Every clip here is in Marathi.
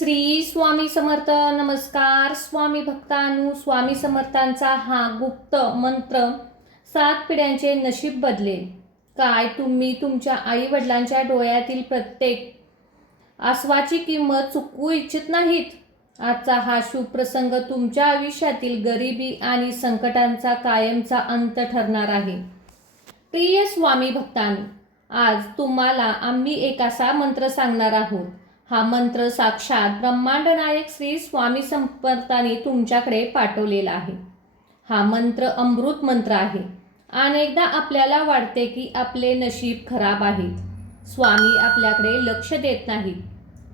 श्री स्वामी समर्थ. नमस्कार स्वामी भक्तांनो. स्वामी समर्थांचा हा गुप्त मंत्र 7 पिढ्यांचे नशीब बदलेल. काय तुम्ही तुमच्या आई वडिलांच्या डोळ्यातील प्रत्येक आसवाची किंमत चुकवू इच्छित नाहीत? आजचा हा शुभ प्रसंग तुमच्या आयुष्यातील गरिबी आणि संकटांचा कायमचा अंत ठरणार आहे. प्रिय स्वामी भक्तांनो, आज तुम्हाला आम्ही एक असा मंत्र सांगणार आहोत. हा मंत्र साक्षात ब्रह्मांड नायक श्री स्वामी समर्थांनी तुमच्याकडे पाठवलेला आहे. हा मंत्र अमृत मंत्र आहे. अनेकदा आपल्याला वाटते की आपले नशीब खराब आहे, स्वामी आपल्याकडे लक्ष देत नाहीत.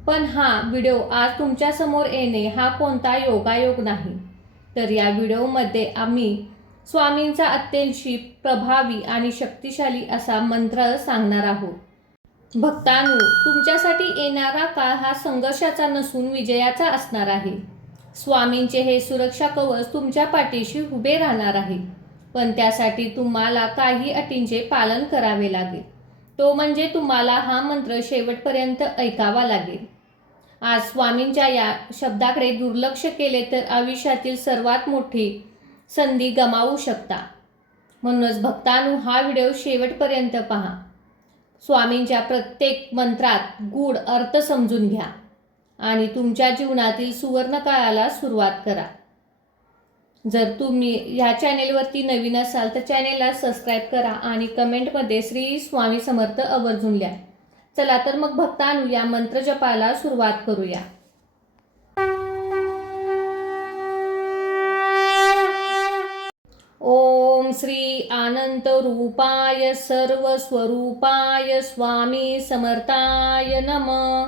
पण हा व्हिडिओ आज तुमच्या समोर येणे हा कोणता योगायोग नाही. तर या व्हिडिओमध्ये आम्ही स्वामींचा अत्यंत प्रभावी आणि शक्तिशाली असा मंत्र सांगणार आहोत. भक्तांनो, तुमच्यासाठी येणारा काळ हा संघर्षाचा नसून विजयाचा असणार आहे. स्वामींचे हे सुरक्षा कवच तुमच्या पाठीशी उभे राहणार आहे. पण त्यासाठी तुम्हाला काही अटींचे पालन करावे लागेल. तो म्हणजे तुम्हाला हा मंत्र शेवटपर्यंत ऐकावा लागेल. आज स्वामींच्या या शब्दाकडे दुर्लक्ष केले तर आयुष्यातील सर्वात मोठी संधी गमावू शकता. म्हणूनच भक्तांनो, हा व्हिडिओ शेवटपर्यंत पहा. स्वामींच्या प्रत्येक मंत्रात गूढ अर्थ समजून घ्या आणि तुमच्या जीवनातील सुवर्ण काळाला सुरुवात करा. जर तुम्ही ह्या चॅनेलवरती नवीन असाल तर चॅनेलला सबस्क्राईब करा आणि कमेंटमध्ये श्री स्वामी समर्थ आवर्जून लिहा. चला तर मग भक्तांनो, या मंत्र जपाला सुरुवात करूया. ओम श्री आनंद रूपाय सर्व स्वरूपाय स्वामी समर्थाय नमः.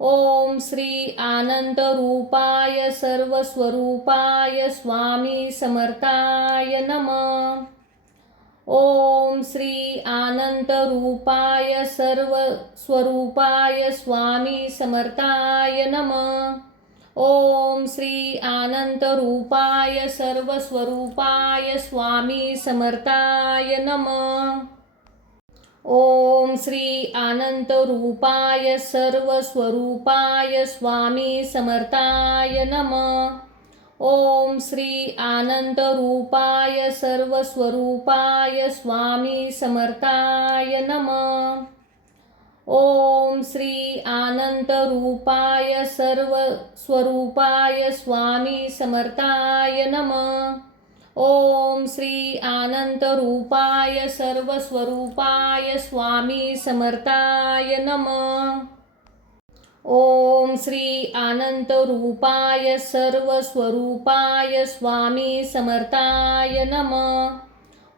ओम श्री आनंद रूपाय सर्व स्वरूपाय स्वामी समर्थाय नमः. ओम श्री आनंद रूपाय सर्व स्वरूपाय स्वामी समर्थाय नमः. ओम श्री आनंद रूपाय सर्व स्वरूपाय स्वामी समर्थाय नमः. ओम श्री आनंद रूपाय सर्व स्वरूपाय स्वामी समर्थाय नमः. ओम श्री आनंद रूपाय सर्व स्वरूपाय स्वामी समर्थाय नमः. ओम श्री आनंद रूपाय सर्व स्वरूपाय स्वामी समर्थाय नमः. ओम श्री आनंद रूपाय सर्व स्वरूपाय स्वामी समर्थाय नमः. ओम श्री आनंद रूपाय सर्व स्वरूपाय स्वामी समर्थाय नमः.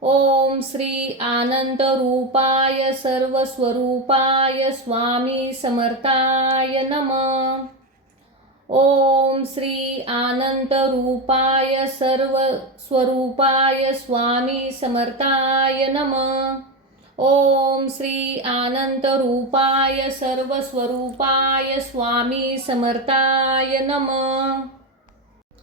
ओम श्री आनंद रूपाय सर्व स्वरूपाय स्वामी समर्थाय नमः. ओम श्री आनंद रूपाय सर्व स्वरूपाय स्वामी समर्थाय नमः. ओम श्री आनंद रूपाय सर्व स्वरूपाय स्वामी समर्थाय नमः.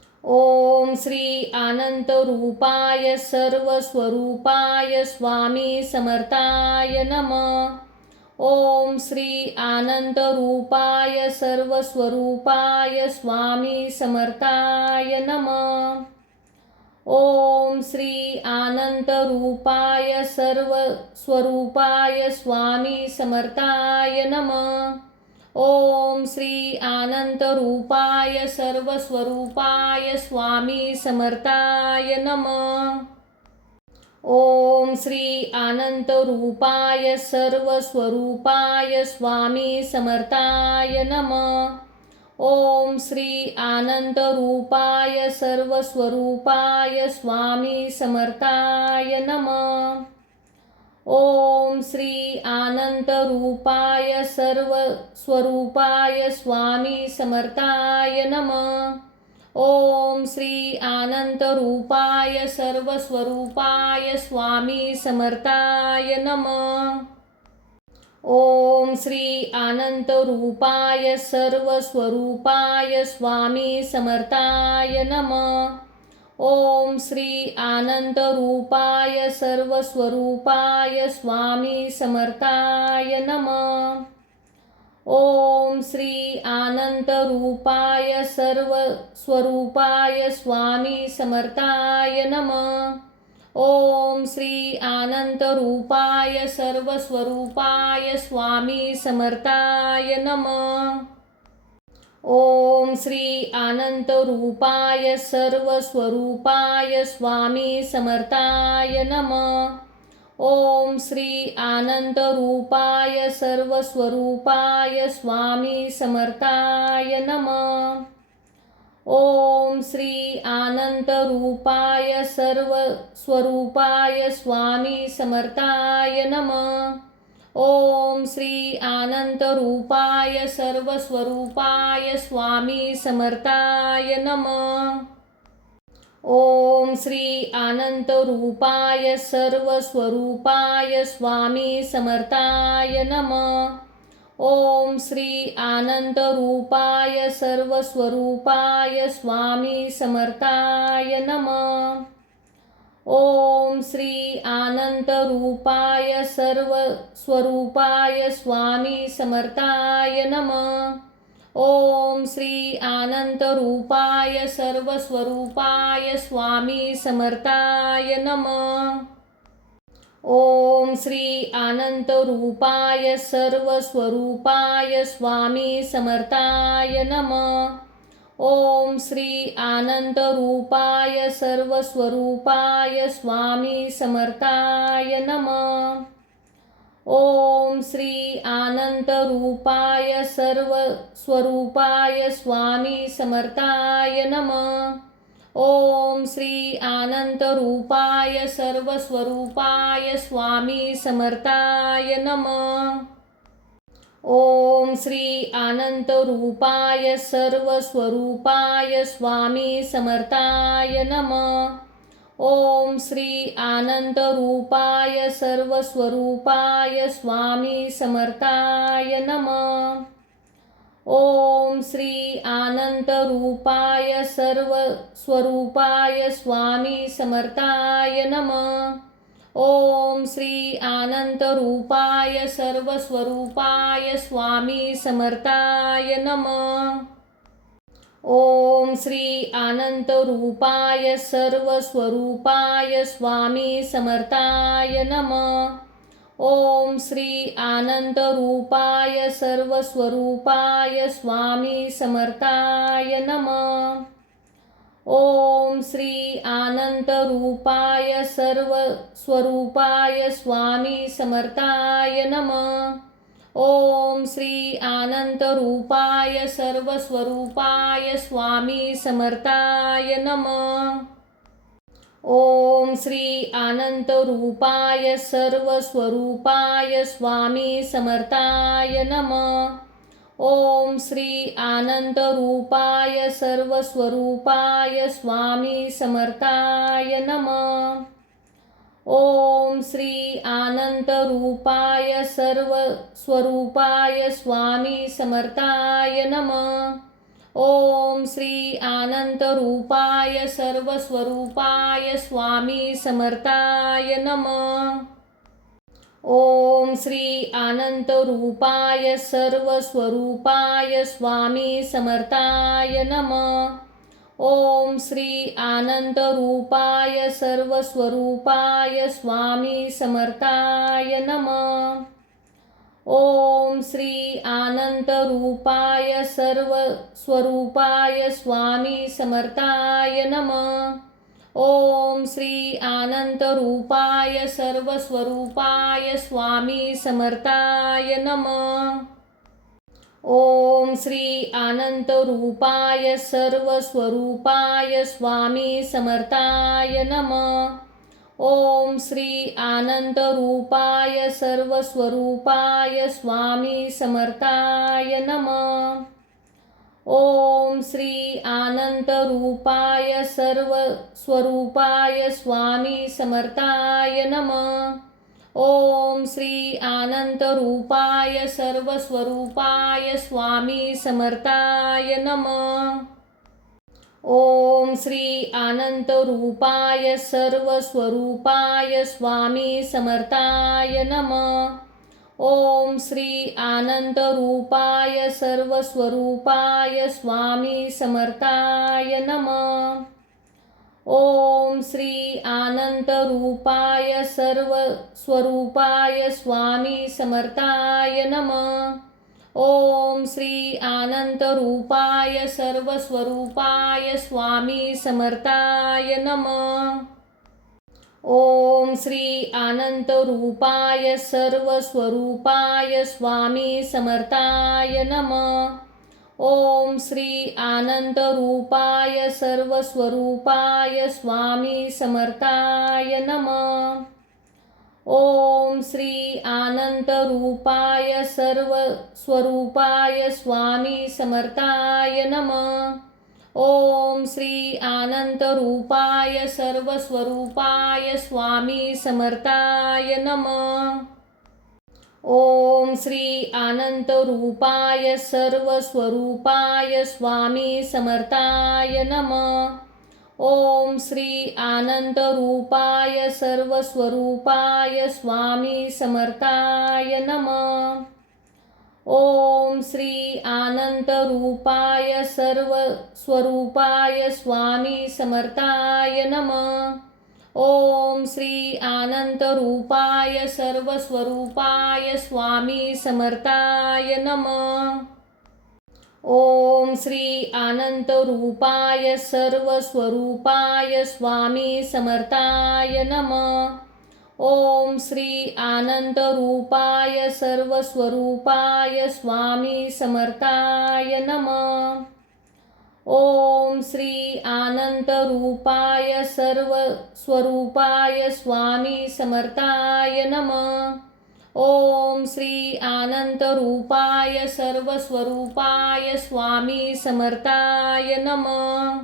ओम श्री आनंद रूपाय सर्व स्वरूपाय स्वामी समर्थाय नमः. ओम श्री आनंद रूपाय सर्व स्वरूपाय स्वामी समर्थाय नमः. ओम श्री आनंद रूपाय सर्व स्वरूपाय स्वामी समर्थाय नमः. ओम श्री आनंद रूपाय सर्व स्वरूपाय स्वामी समर्थाय नमः. ओम श्री आनंद रूपाय सर्व स्वरूपाय स्वामी समर्थाय नमः. ओम श्री आनंद रूपाय सर्व स्वरूपाय स्वामी समर्थाय नमः. ओम श्री आनंद रूपाय सर्व स्वरूपाय स्वामी समर्थाय नमः. ओम श्री आनंद रूपाय सर्व स्वरूपाय स्वामी समर्थाय नमः. ओम श्री आनंद रूपाय सर्व स्वरूपाय स्वामी समर्थाय नमः. ओम श्री आनंद रूपाय सर्व स्वरूपाय स्वामी समर्थाय नमः. ओम श्री आनंतरूपाय सर्वस्वरूपाय स्वामी समर्थाय नमः. ओम श्री आनंतरूपाय सर्वस्वरूपाय स्वामी समर्थाय नमः. ओम श्री आनंतरूपाय सर्वस्वरूपाय स्वामी समर्थाय नमः. ओम श्री आनंतरूपाय सर्वस्वरूपाय स्वामी समर्थाय नमः. ओम श्री आनंतरूपाय सर्वस्वरूपाय स्वामी समर्थाय नमः. ओम श्री आनंतरूपाय सर्वस्वरूपाय स्वामी समर्थाय नमः. ओम श्री आनंतरूपाय सर्वस्वरूपाय स्वामी समर्थाय नमः. ओम श्री आनंतरूपाय सर्वस्वरूपाय स्वामी समर्थाय नमः. ओम श्री आनंतरूपाय सर्वस्वरूपाय स्वामी समर्थाय नमः. ओम श्री आनंतरूपाय सर्वस्वरूपाय स्वामी समर्थाय नमः. ओम श्री आनंतरूपाय सर्वस्वरूपाय स्वामी समर्थाय नमः. ओम श्री आनंतरूपाय सर्वस्वरूपाय स्वामी समर्थाय नमः. ओम श्री आनंतरूपाय सर्वस्वरूपाय स्वामी समर्थाय नमः. ओम श्री आनंतरूपाय सर्वस्वरूपाय स्वामी समर्थाय नमः. ओम श्री आनंतरूपाय सर्वस्वरूपाय स्वामी समर्थाय नमः. ओम श्री आनंतरूपाय सर्वस्वरूपाय स्वामी समर्थाय नमः. ओम श्री आनंतरूपाय सर्वस्वरूपाय स्वामी समर्थाय नमः. ओम श्री आनंतरूपाय सर्वस्वरूपाय स्वामी समर्थाय नमः. ओम श्री आनंतरूपाय सर्वस्वरूपाय स्वामी समर्थाय नमः. ओम श्री आनंतरूपाय सर्वस्वरूपाय स्वामी समर्थाय नमः. ओम श्री आनंतरूपाय सर्वस्वरूपाय स्वामी समर्थाय नमः. ओम श्री आनंतरूपाय सर्वस्वरूपाय स्वामी समर्थाय नमः. ओम श्री आनंतरूपाय सर्वस्वरूपाय स्वामी समर्थाय नमः. ओम श्री आनंतरूपाय सर्वस्वरूपाय स्वामी समर्थाय नमः. ओम श्री आनंतरूपाय सर्वस्वरूपाय स्वामी समर्थाय नमः. ओम श्री आनंतरूपाय सर्वस्वरूपाय स्वामी समर्थाय नमः. ओम श्री आनंतरूपाय सर्वस्वरूपाय स्वामी समर्थाय नमः. ओम श्री आनंतरूपाय सर्वस्वरूपाय स्वामी समर्थाय नमः. ओम श्री आनंतरूपाय सर्वस्वरूपाय स्वामी समर्थाय नमः. ओम श्री आनंतरूपाय सर्वस्वरूपाय स्वामी समर्थाय नमः. ओम श्री आनंतरूपाय सर्वस्वरूपाय स्वामी समर्थाय नमः. ओम श्री आनंतरूपाय सर्वस्वरूपाय स्वामी समर्थाय नमः. ओम श्री आनंतरूपाय सर्वस्वरूपाय स्वामी समर्थाय नमः. ओम श्री आनंतरूपाय सर्वस्वरूपाय स्वामी समर्थाय नमः. ओम श्री आनंतरूपाय सर्वस्वरूपाय स्वामी समर्थाय नमः. ओम श्री आनंदरूपाय सर्वस्वरूपाय स्वामी समर्थाय नमः. ओम श्री आनंदरूपाय सर्वस्वरूपाय स्वामी समर्थाय नमः. ओम श्री आनंदरूपाय सर्वस्वरूपाय स्वामी समर्थाय नमः. ओम श्री आनंदरूपाय सर्वस्वरूपाय स्वामी समर्थाय नमः. ओम श्री आनंदरूपाय सर्वस्वरूपाय स्वामी समर्थाय नमः. ओम श्री आनंदरूपाय सर्वस्वरूपाय स्वामी समर्थाय नमः. ओम श्री आनंदरूपाय सर्वस्वरूपाय स्वामी समर्थाय नमः. ओम श्री आनंदरूपाय सर्वस्वरूपाय स्वामी समर्थाय नमः. ओम श्री आनंदरूपाय सर्वस्वरूपाय स्वामी समर्थाय नमः. ओम श्री आनंदरूपाय सर्वस्वरूपाय स्वामी समर्थाय नमः. ओम श्री आनंदरूपाय सर्वस्वरूपाय स्वामी समर्थाय नमः. ओम श्री आनंदरूपाय सर्वस्वरूपाय स्वामी समर्थाय नमः. ओम श्री आनंदरूपाय सर्वस्वरूपाय स्वामी समर्थाय नमः. ओम श्री आनंदरूपाय सर्वस्वरूपाय स्वामी समर्थाय नमः. ओम श्री आनंदरूपाय सर्वस्वरूपाय स्वामी समर्थाय नमः.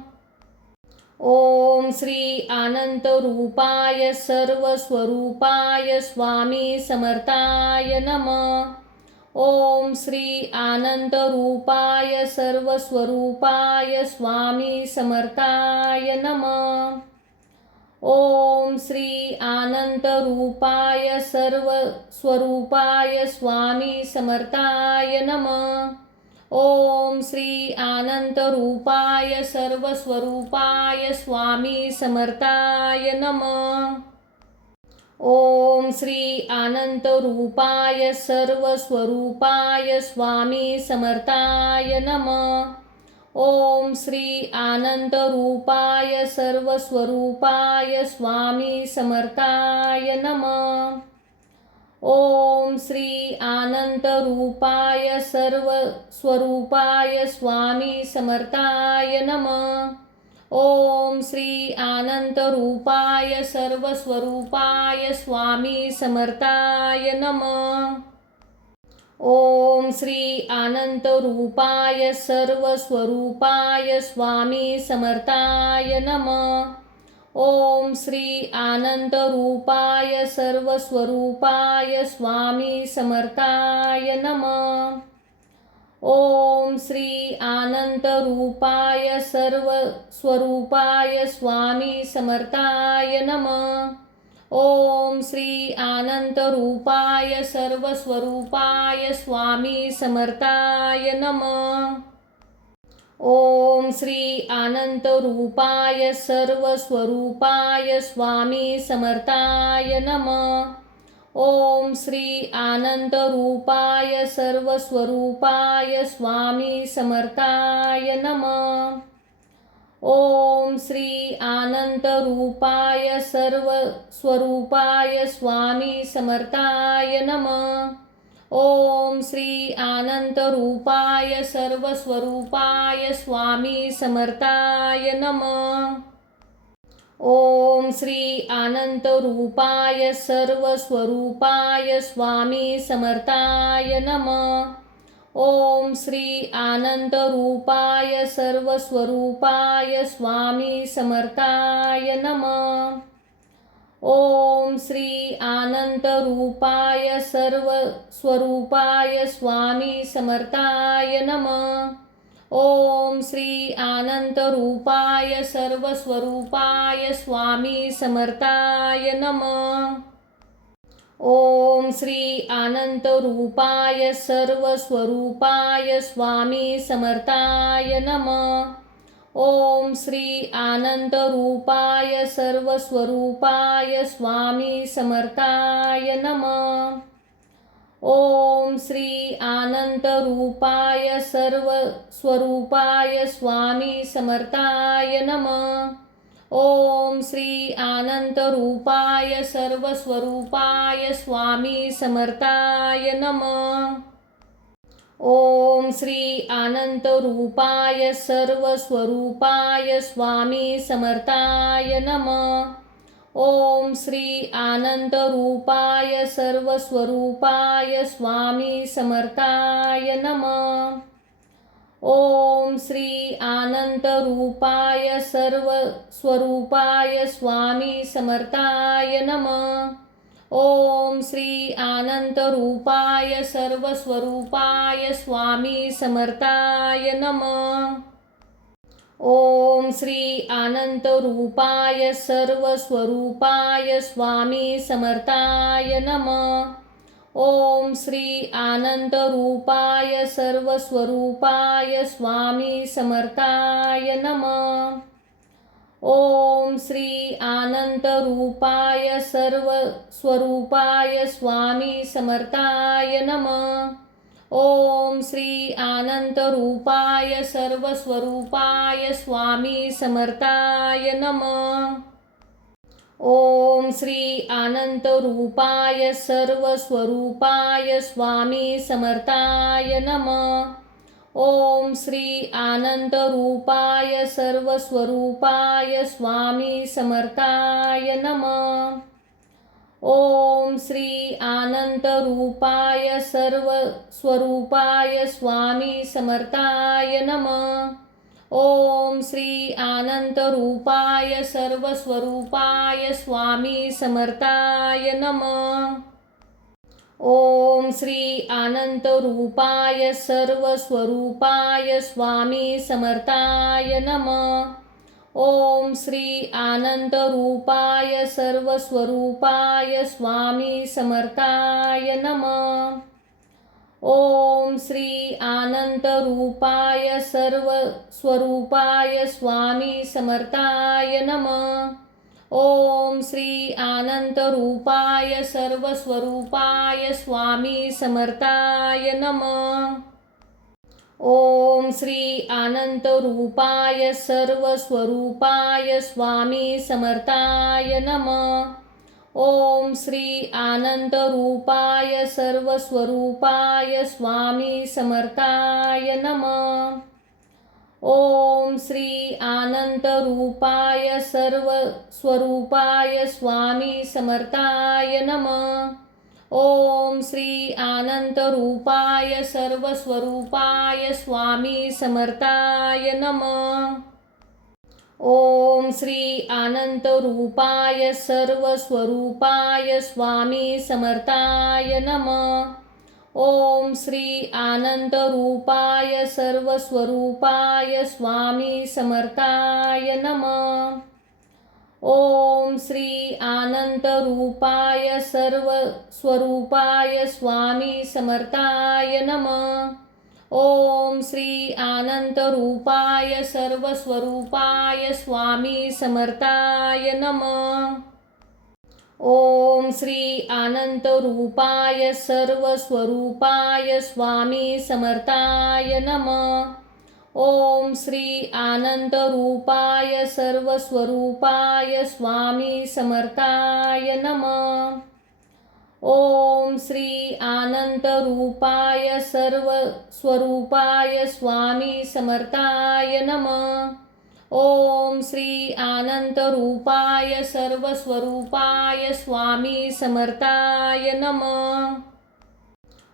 ओम श्री आनंदरूपाय सर्वस्वरूपाय स्वामी समर्थाय नमः. ओम श्री आनंदरूपाय सर्वस्वरूपाय स्वामी समर्थाय नमः. ओम श्री आनंदरूपाय सर्वस्वरूपाय स्वामी समर्थाय नमः. ओम श्री आनंदरूपाय सर्वस्वरूपाय स्वामी समर्थाय नमः. ओम श्री आनंदरूपाय सर्वस्वरूपाय स्वामी समर्थाय नमः. ओम श्री आनंदरूपाय सर्वस्वरूपाय स्वामी समर्थाय नमः. ओम श्री आनंदरूपाय सर्वस्वरूपाय स्वामी समर्थाय नमः. ओम श्री आनंदरूपाय सर्वस्वरूपाय स्वामी समर्थाय नमः. ओम श्री आनंदरूपाय सर्वस्वरूपाय स्वामी समर्थाय नमः. ओम श्री आनंदरूपाय सर्वस्वरूपाय स्वामी समर्थाय नमः. ओम श्री आनंदरूपाय सर्वस्वरूपाय स्वामी समर्थाय नमः. ओम श्री आनंदरूपाय सर्वस्वरूपाय स्वामी समर्थाय नमः. ओम श्री आनंदरूपाय सर्वस्वरूपाय स्वामी समर्थाय नमः. ओम श्री आनंदरूपाय सर्वस्वरूपाय स्वामी समर्थाय नमः. ओम श्री आनंदरूपाय सर्वस्वरूपाय स्वामी समर्थाय नमः. ओम श्री आनंदरूपाय सर्वस्वरूपाय स्वामी समर्थाय नमः. ओम श्री आनंदरूपाय सर्वस्वरूपाय स्वामी समर्थाय नमः. ओम श्री आनंदरूपाय सर्वस्वरूपाय स्वामी समर्थाय नमः. ओम श्री आनंदरूपाय सर्वस्वरूपाय स्वामी समर्थाय नमः. ओम श्री आनंदरूपाय सर्वस्वरूपाय स्वामी समर्थाय नमः. ओम श्री अनंतरूपाय सर्वस्वरूपाय स्वामी समर्थाय नमः. ओम श्री अनंतरूपाय सर्वस्वरूपाय स्वामी समर्थाय नमः. ओम श्री अनंतरूपाय सर्वस्वरूपाय स्वामी समर्थाय नमः. ओम श्री अनंतरूपाय सर्वस्वरूपाय स्वामी समर्थाय नमः. ओम श्री अनंतरूपाय सर्वस्वरूपाय स्वामी समर्थाय नमः. ओम श्री अनंतरूपाय सर्वस्वरूपाय स्वामी समर्थाय नमः. ओम श्री अनंतरूपाय सर्वस्वरूपाय स्वामी समर्थाय नमः. ओम श्री अनंतरूपाय सर्वस्वरूपाय स्वामी समर्थाय नमः. ओम श्री अनंतरूपाय सर्वस्वरूपाय स्वामी समर्थाय नमः. ओम श्री अनंतरूपाय सर्वस्वरूपाय स्वामी समर्थाय नमः. ओम श्री अनंतरूपाय सर्वस्वरूपाय स्वामी समर्थाय नमः. ओम श्री अनंतरूपाय सर्वस्वरूपाय स्वामी समर्थाय नमः. ओम श्री अनंतरूपाय सर्वस्वरूपाय स्वामी समर्थाय नमः. ओम श्री अनंतरूपाय सर्वस्वरूपाय स्वामी समर्थाय नमः. ओम श्री अनंतरूपाय सर्वस्वरूपाय स्वामी समर्थाय नमः. ओम श्री अनंतरूपाय सर्वस्वरूपाय स्वामी समर्थाय नमः. ओम श्री अनंतरूपाय सर्वस्वरूपाय स्वामी समर्थाय नमः. ओम श्री अनंतरूपाय सर्वस्वरूपाय स्वामी समर्थाय नमः. ओम श्री अनंतरूपाय सर्वस्वरूपाय स्वामी समर्थाय नमः. ओम श्री अनंतरूपाय सर्वस्वरूपाय स्वामी समर्थाय नमः. ओम श्री अनंतरूपाय सर्वस्वरूपाय स्वामी समर्थाय नमः. ओम श्री अनंतरूपाय सर्वस्वरूपाय स्वामी समर्थाय नमः. ओम श्री अनंतरूपाय सर्वस्वरूपाय स्वामी समर्थाय नमः. ओम श्री अनंतरूपाय सर्वस्वरूपाय स्वामी समर्थाय नमः. ओम श्री अनंतरूपाय सर्वस्वरूपाय स्वामी समर्थाय नमः. ओम श्री अनंतरूपाय सर्वस्वरूपाय स्वामी समर्थाय नमः. ओम श्री अनंतरूपाय सर्वस्वरूपाय स्वामी समर्थाय नमः. ओम श्री अनंतरूपाय सर्वस्वरूपाय स्वामी समर्थाय नमः. ओम श्री अनंतरूपाय सर्वस्वरूपाय स्वामी समर्थाय नमः. ओम श्री अनंतरूपाय सर्वस्वरूपाय स्वामी समर्थाय नमः. ओम श्री अनंतरूपाय सर्वस्वरूपाय स्वामी समर्थाय नमः. ओम श्री अनंतरूपाय सर्वस्वरूपाय स्वामी समर्थाय नमः.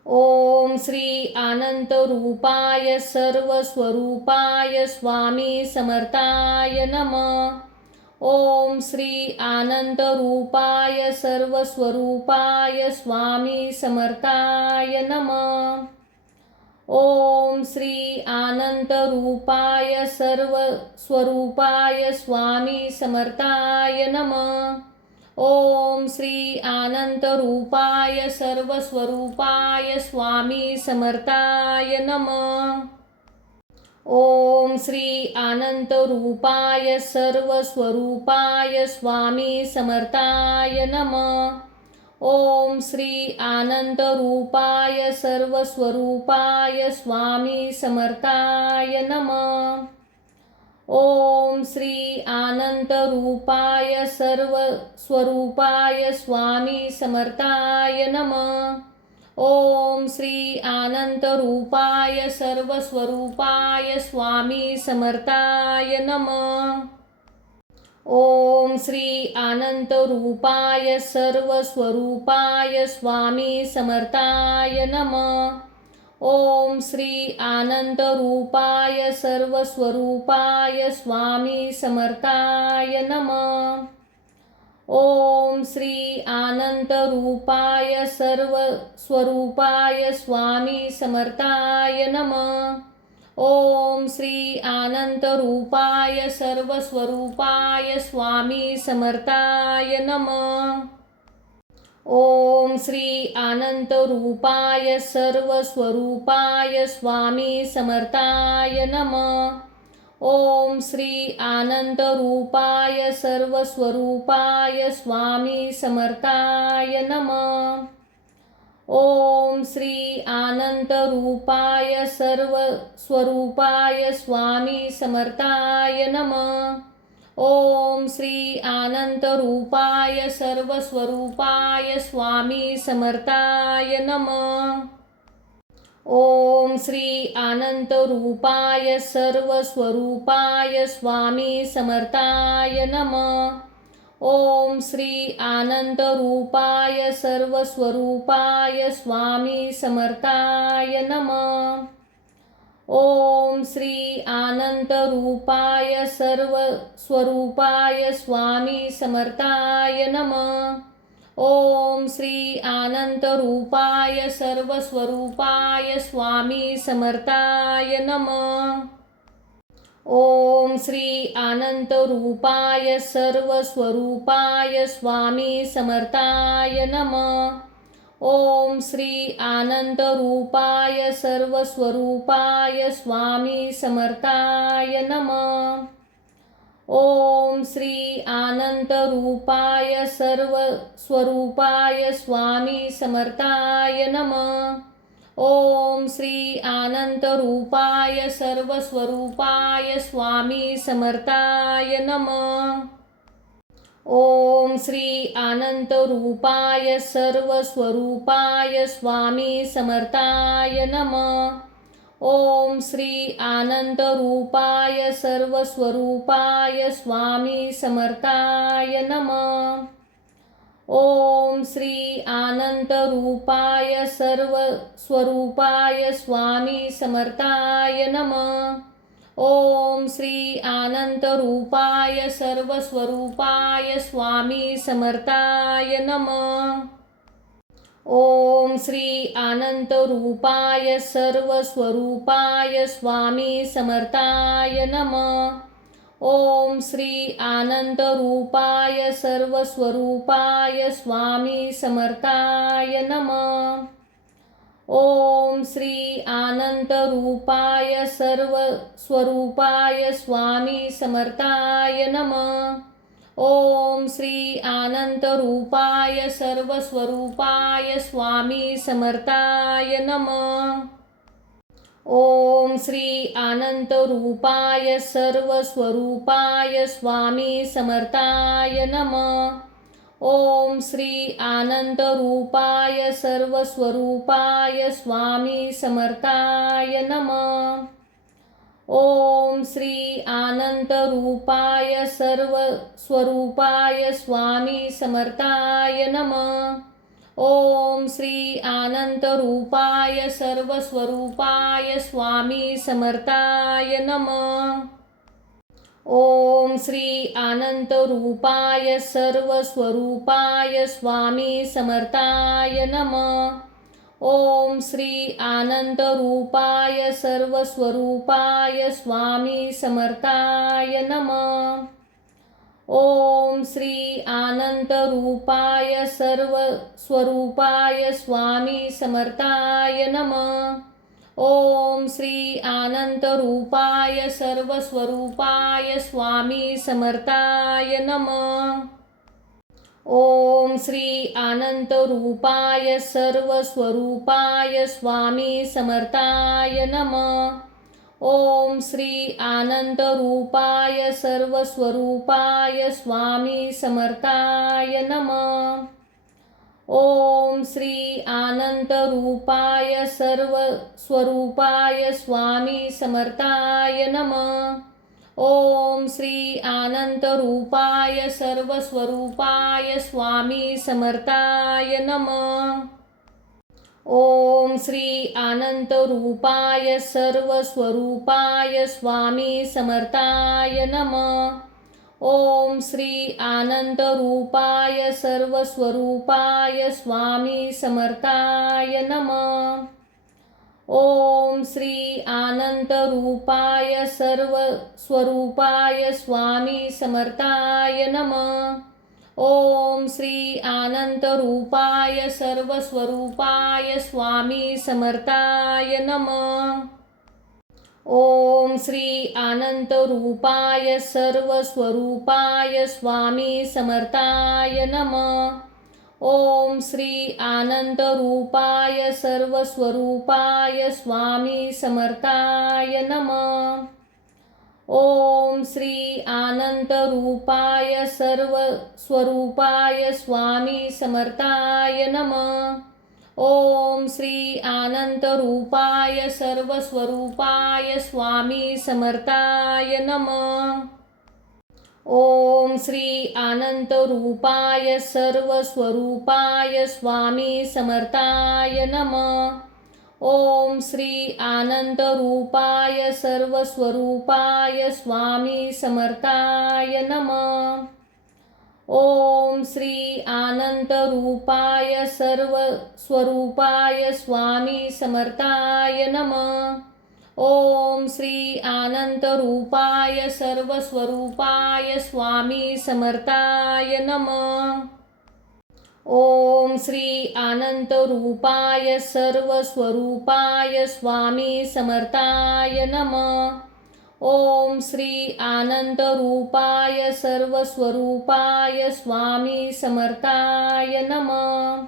ओम श्री अनंतरूपाय सर्वस्वरूपाय स्वामी समर्थाय नमः. ओम श्री अनंतरूपाय सर्वस्वरूपाय स्वामी समर्थाय नमः. ओम श्री अनंतरूपाय सर्वस्वरूपाय स्वामी समर्थाय नमः. ओम श्री अनंतरूपाय सर्वस्वरूपाय स्वामी समर्थाय नमः. ओम श्री अनंतरूपाय सर्वस्वरूपाय स्वामी समर्थाय नमः. ओम श्री अनंतरूपाय सर्वस्वरूपाय स्वामी समर्थाय नमः. ओम श्री अनंतरूपाय सर्वस्वरूपाय स्वामी समर्थाय नमः. ओम श्री अनंतरूपाय सर्वस्वरूपाय स्वामी समर्थाय नमः. ओम श्री अनंतरूपाय सर्वस्वरूपाय स्वामी समर्थाय नमः. ओम श्री अनंतरूपाय सर्वस्वरूपाय स्वामी समर्थाय नमः. ओम श्री अनंतरूपाय सर्वस्वरूपाय स्वामी समर्थाय नमः. ओम श्री अनंतरूपाय सर्वस्वरूपाय स्वामी समर्थाय नमः. ओम श्री अनंतरूपाय सर्वस्वरूपाय स्वामी समर्थाय नमः. ओम श्री अनंतरूपाय सर्वस्वरूपाय स्वामी समर्थाय नमः. ओम श्री अनंतरूपाय सर्वस्वरूपाय स्वामी समर्थाय नमः. ओम श्री अनंतरूपाय सर्वस्वरूपाय स्वामी समर्थाय नमः. ओम श्री अनंतरूपाय सर्वस्वरूपाय स्वामी समर्थाय नमः. ओम श्री अनंतरूपाय सर्वस्वरूपाय स्वामी समर्थाय नमः. ओम श्री अनंतरूपाय सर्वस्वरूपाय स्वामी समर्थाय नमः. ओम श्री अनंतरूपाय सर्वस्वरूपाय स्वामी समर्थाय नमः. ओम श्री अनंतरूपाय सर्वस्वरूपाय स्वामी समर्थाय नमः. ओम श्री अनंतरूपाय सर्वस्वरूपाय स्वामी समर्थाय नमः. ओम श्री अनंतरूपाय सर्वस्वरूपाय स्वामी समर्थाय नमः. ओम श्री अनंतरूपाय सर्वस्वरूपाय स्वामी समर्थाय नमः. ओम श्री अनंतरूपाय सर्वस्वरूपाय स्वामी समर्थाय नमः. ओम श्री अनंतरूपाय सर्वस्वरूपाय स्वामी समर्थाय नमः. ओम श्री अनंतरूपाय सर्वस्वरूपाय स्वामी समर्थाय नमः. ओम श्री अनंतरूपाय सर्वस्वरूपाय स्वामी समर्थाय नमः. ओम श्री अनंतरूपाय सर्वस्वरूपाय स्वामी समर्थाय नमः. ओम श्री अनंतरूपाय सर्वस्वरूपाय स्वामी समर्थाय नमः. ओम श्री अनंतरूपाय सर्वस्वरूपाय स्वामी समर्थाय नमः. ओम श्री अनंतरूपाय सर्वस्वरूपाय स्वामी समर्थाय नमः. ओम श्री अनंतरूपाय सर्वस्वरूपाय स्वामी समर्थाय नमः. ओम श्री अनंतरूपाय सर्वस्वरूपाय स्वामी समर्थाय नमः. ओम श्री अनंतरूपाय सर्वस्वरूपाय स्वामी समर्थाय नमः. ओम श्री अनंतरूपाय सर्वस्वरूपाय स्वामी समर्थाय नमः. ओम श्री अनंतरूपाय सर्वस्वरूपाय स्वामी समर्थाय नमः. ओम श्री अनंतरूपाय सर्वस्वरूपाय स्वामी समर्थाय नमः. ओम श्री आनंतरूपाय सर्वस्वरूपाय स्वामी समर्थाय नमः. ओम श्री आनंतरूपाय सर्वस्वरूपाय स्वामी समर्थाय नमः. ओम श्री आनंतरूपाय सर्वस्वरूपाय स्वामी समर्थाय नमः. ओम श्री आनंतरूपाय सर्वस्वरूपाय स्वामी समर्थाय नमः. ओम श्री आनंतरूपाय सर्वस्वरूपाय स्वामी समर्थाय नमः. ओम श्री आनंतरूपाय सर्वस्वरूपाय स्वामी समर्थाय नमः. ओम श्री आनंतरूपाय सर्वस्वरूपाय स्वामी समर्थाय नमः. ओम श्री आनंतरूपाय सर्वस्वरूपाय स्वामी समर्थाय नमः. ओम श्री आनंतरूपाय सर्वस्वरूपाय स्वामी समर्थाय नमः. ओम श्री आनंतरूपाय सर्वस्वरूपाय स्वामी समर्थाय नमः. ओम श्री आनंतरूपाय सर्वस्वरूपाय स्वामी समर्थाय नमः. ओम श्री आनंतरूपाय सर्वस्वरूपाय स्वामी समर्थाय नमः. ओम श्री आनंतरूपाय सर्वस्वरूपाय स्वामी समर्थाय नमः. ओम श्री आनंतरूपाय सर्वस्वरूपाय स्वामी समर्थाय नमः. ओम श्री आनंतरूपाय सर्वस्वरूपाय स्वामी समर्थाय नमः. ओम श्री आनंतरूपाय सर्वस्वरूपाय स्वामी समर्थाय नमः. ओम श्री आनंतरूपाय सर्वस्वरूपाय स्वामी समर्थाय नमः. ओम श्री आनंतरूपाय सर्वस्वरूपाय स्वामी समर्थाय नमः. ओम श्री आनंतरूपाय सर्वस्वरूपाय स्वामी समर्थाय नमः. ओम श्री आनंतरूपाय सर्वस्वरूपाय स्वामी समर्थाय नमः.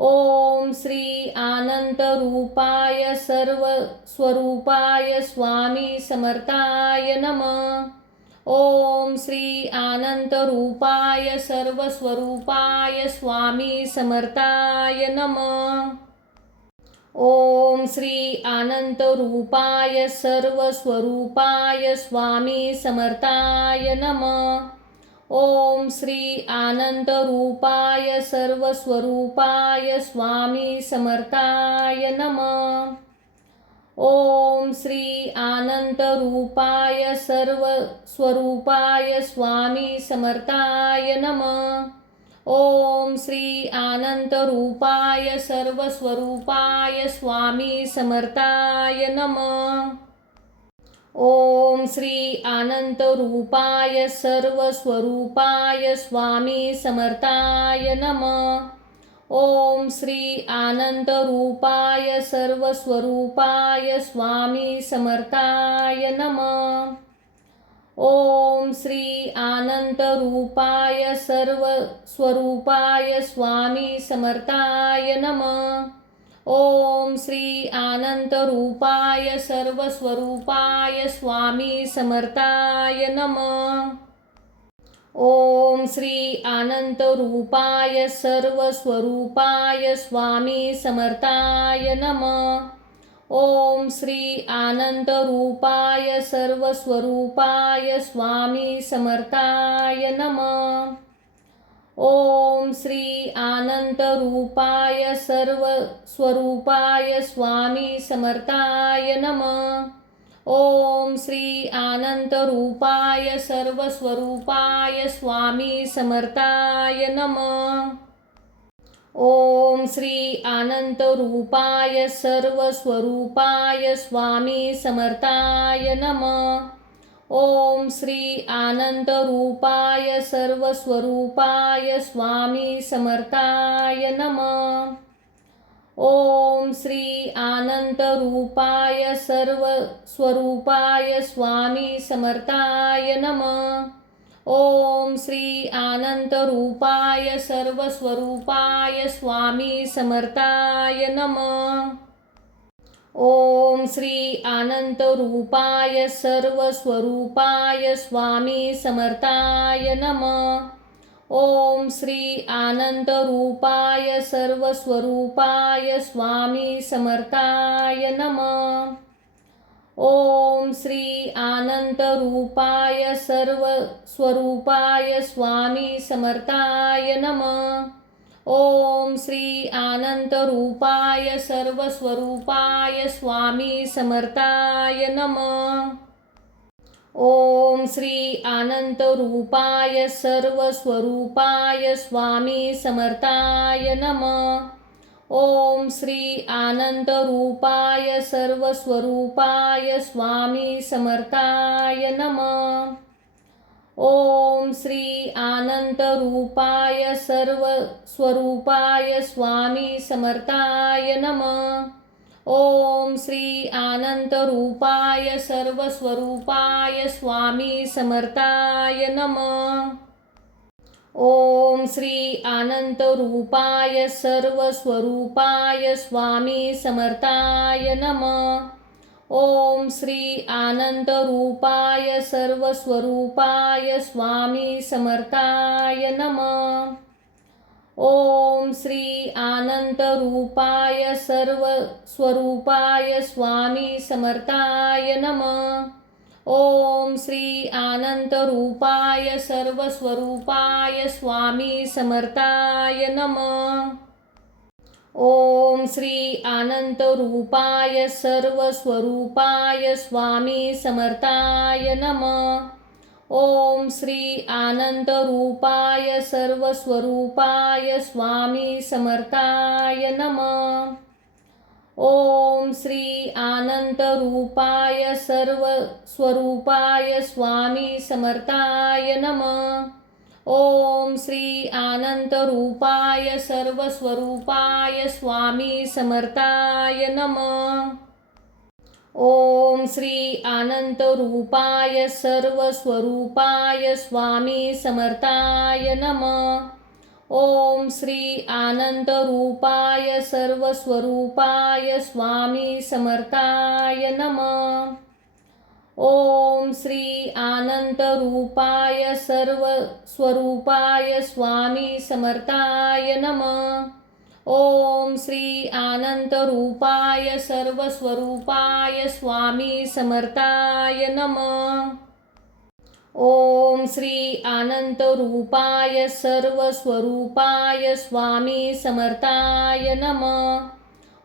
ओम श्री आनंतरूपाय सर्वस्वरूपाय स्वामी समर्थाय नमः. ओम श्री आनंतरूपाय सर्वस्वरूपाय स्वामी समर्थाय नमः. ओम श्री आनंतरूपाय सर्वस्वरूपाय स्वामी समर्थाय नमः. ओम श्री आनंतरूपाय सर्वस्वरूपाय स्वामी समर्थाय नमः. ओम श्री आनंतरूपाय सर्वस्वरूपाय स्वामी समर्थाय नमः. ओम श्री आनंतरूपाय सर्वस्वरूपाय स्वामी समर्थाय नमः. ओम श्री आनंतरूपाय सर्वस्वरूपाय स्वामी समर्थाय नमः. ओम श्री आनंतरूपाय सर्वस्वरूपाय स्वामी समर्थाय नमः. ओम श्री आनंतरूपाय सर्वस्वरूपाय स्वामी समर्थाय नमः. ओम श्री आनंतरूपाय सर्वस्वरूपाय स्वामी समर्थाय नमः. ओम श्री आनंतरूपाय सर्वस्वरूपाय स्वामी समर्थाय नमः. ओम श्री आनंतरूपाय सर्वस्वरूपाय स्वामी समर्थाय नमः. ओम श्री आनंतरूपाय सर्वस्वरूपाय स्वामी समर्थाय नमः. ओम श्री आनंतरूपाय सर्वस्वरूपाय स्वामी समर्थाय नमः. ओम श्री आनंतरूपाय सर्वस्वरूपाय स्वामी समर्थाय नमः. ओम श्री आनंदरूपाय सर्वस्वरूपाय स्वामी समर्थाय नमः। ओम श्री आनंदरूपाय सर्वस्वरूपाय स्वामी समर्थाय नमः। ओम श्री आनंदरूपाय सर्वस्वरूपाय स्वामी समर्थाय नमः। ओम श्री आनंदरूपाय सर्वस्वरूपाय स्वामी समर्थाय नमः। ओम श्री आनंदरूपाय सर्वस्वरूपाय स्वामी समर्थाय नमः। ओम श्री आनंदरूपाय सर्वस्वरूपाय स्वामी समर्थाय नमः। ओम श्री आनंदरूपाय सर्वस्वरूपाय स्वामी समर्थाय नमः। ओम श्री आनंदरूपाय सर्वस्वरूपाय स्वामी समर्थाय नमः। ओम श्री आनंदरूपाय सर्वस्वरूपाय स्वामी समर्थाय नमः। ओम श्री आनंदरूपाय सर्वस्वरूपाय स्वामी समर्थाय नमः। ओम श्री आनंदरूपाय सर्वस्वरूपाय स्वामी समर्थाय नमः। ओम श्री आनंदरूपाय सर्वस्वरूपाय स्वामी समर्थाय नमः। ओम श्री आनंदरूपाय सर्वस्वरूपाय स्वामी समर्थाय नमः। ओम श्री आनंदरूपाय सर्वस्वरूपाय स्वामी समर्थाय नमः। ओम श्री आनंदरूपाय सर्वस्वरूपाय स्वामी समर्थाय नमः। ओम श्री आनंदरूपाय सर्वस्वरूपाय स्वामी समर्थाय नमः। ओम श्री आनंदरूपाय सर्वस्वरूपाय स्वामी समर्थाय नमः। ओम श्री आनंदरूपाय सर्वस्वरूपाय स्वामी समर्थाय नमः। ओम श्री आनंदरूपाय सर्वस्वरूपाय स्वामी समर्थाय नमः। ओम श्री आनंदरूपाय सर्वस्वरूपाय स्वामी समर्थाय नमः। ओम श्री आनंदरूपाय सर्वस्वरूपाय स्वामी समर्थाय नमः। ओम श्री आनंदरूपाय सर्वस्वरूपाय स्वामी समर्थाय नमः। ओम श्री आनंदरूपाय सर्वस्वरूपाय स्वामी समर्थाय नमः। ओम श्री आनंदरूपाय सर्वस्वरूपाय स्वामी समर्थाय नमः।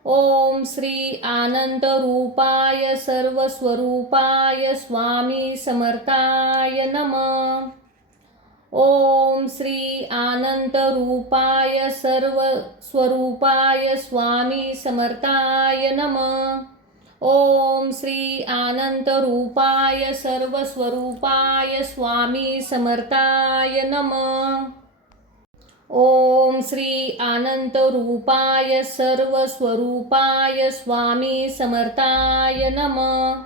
ओम श्री आनंदरूपाय सर्वस्वरूपाय स्वामी समर्थाय नमः। ओम श्री आनंदरूपाय सर्वस्वरूपाय स्वामी समर्थाय नमः। ओम श्री आनंदरूपाय सर्वस्वरूपाय स्वामी समर्थाय नमः। ओम श्री आनंदरूपाय सर्वस्वरूपाय स्वामी समर्थाय नमः।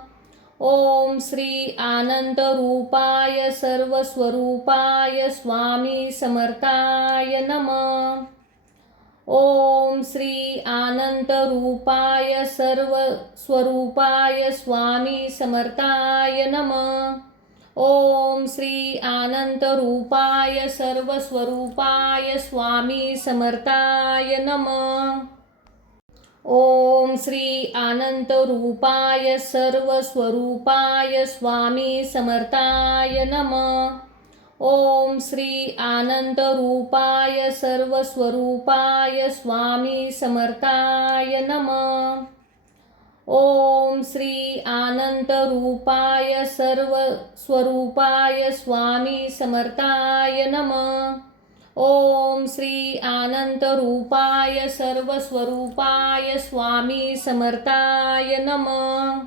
ओम श्री आनंदरूपाय सर्वस्वरूपाय स्वामी समर्थाय नमः। ओम श्री आनंदरूपाय सर्वस्वरूपाय स्वामी समर्थाय नमः। ओम श्री आनंदरूपाय सर्वस्वरूपाय स्वामी समर्थाय नमः। ओम श्री आनंदरूपाय सर्वस्वरूपाय स्वामी समर्थाय नमः। ओम श्री आनंदरूपाय सर्वस्वरूपाय स्वामी समर्थाय नमः। ओम श्री आनंदरूपाय सर्वस्वरूपाय स्वामी समर्थाय नमः। ओम श्री आनंदरूपाय सर्वस्वरूपाय स्वामी समर्थाय नमः।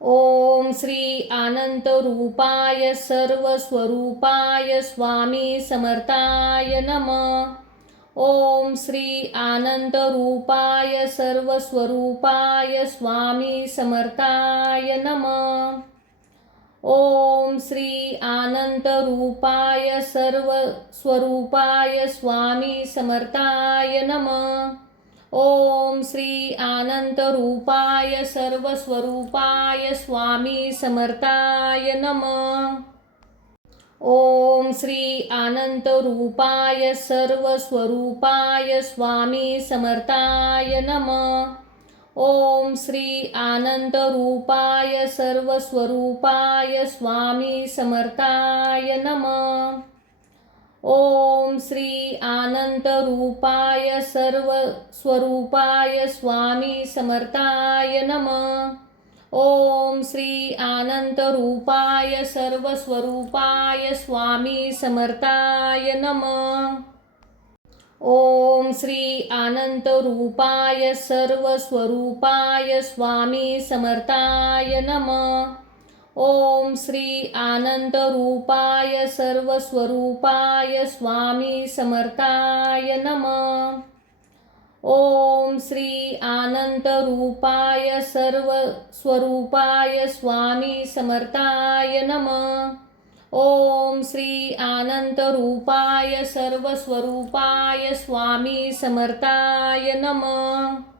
ओम श्री अनंतरूपाय सर्वस्वरूपाय स्वामी समर्थाय नमः. ओम श्री अनंतरूपाय सर्वस्वरूपाय स्वामी समर्थाय नमः. ओम श्री अनंतरूपाय सर्वस्वरूपाय स्वामी समर्थाय नमः. ओम श्री अनंतरूपाय सर्वस्वरूपाय स्वामी समर्थाय नमः. ओम श्री अनंतरूपाय सर्वस्वरूपाय स्वामी समर्थाय नमः. ओम श्री अनंतरूपाय सर्वस्वरूपाय स्वामी समर्थाय नमः. ओम श्री अनंतरूपाय सर्वस्वरूपाय स्वामी समर्थाय नमः. ओम श्री अनंतरूपाय सर्वस्वरूपाय स्वामी समर्थाय नमः. ओम श्री अनंतरूपाय सर्वस्वरूपाय स्वामी समर्थाय नमः. ओम श्री अनंतरूपाय सर्वस्वरूपाय स्वामी समर्थाय नमः. ओम श्री अनंतरूपाय सर्वस्वरूपाय स्वामी समर्थाय नमः. ओम श्री अनंतरूपाय सर्वस्वरूपाय स्वामी समर्थाय नमः.